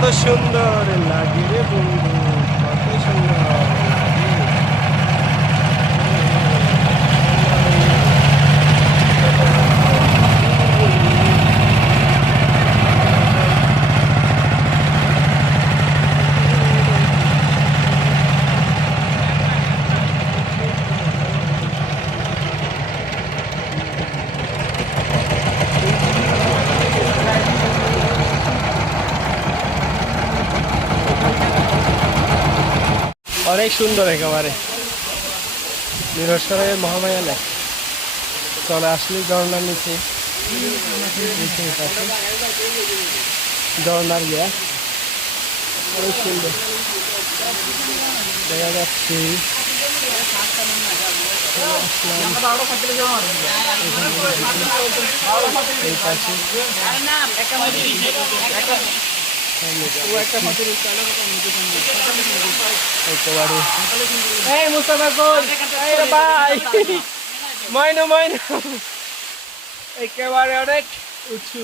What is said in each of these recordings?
কত সুন্দর লাগে রে বন্ধু, কত সুন্দর লাগে। অনেক সুন্দর একেবারে নিরসরের মহামায়া লেক। চলে আসলি ঝর্ণার নিচে, ঝর্ণার ইয়া অনেক সুন্দর দেখা যাচ্ছে। এই পাশে একেবারে অনেক উঁচু।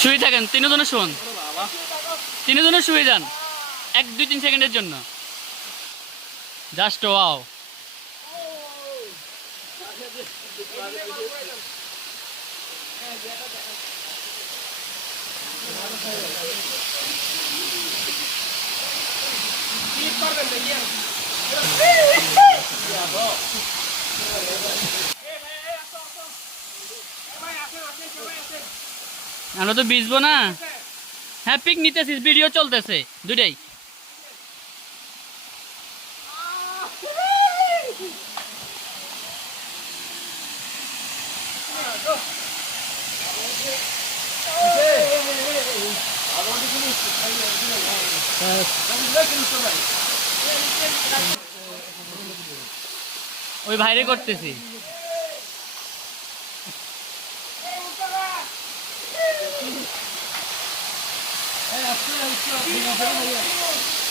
শুয়ে থাকেন, তিনজনে শোন, তিনজনে শুয়ে যান 1-2-3 সেকেন্ডের জন্য। Just wow. আমরা তো ভিজবো না। হ্যাঁ, পিক নিতেছিস, ভিডিও চলতেছে দুটাই। ওই বাইরে করতেছি।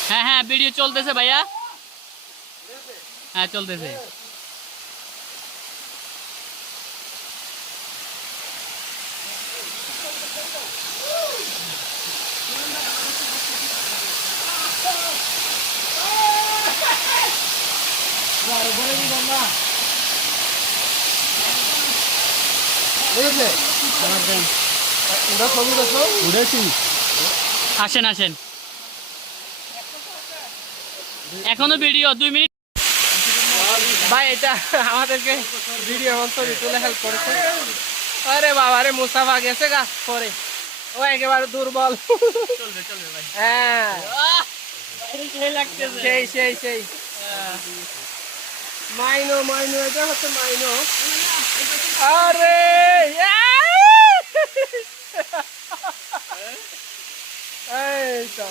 হ্যাঁ হ্যাঁ, ভিডিও চলতেছে ভাইয়া। হ্যাঁ চলতেছে। আসেন আসেন, এখনো ভিডিও 2 মিনিট। ভাই এটা আমাদেরকে ভিডিও ছবি তুলে হেল্প করেছে। আরে বাবা রে, মুসাফা গেছে গা পরে, ও একেবারে দুর্বল। চলবে চলবে ভাই। হ্যাঁ সেই সেই সেই মাইনো মাইনো, এটা হচ্ছে মাইনো। আরে এই তো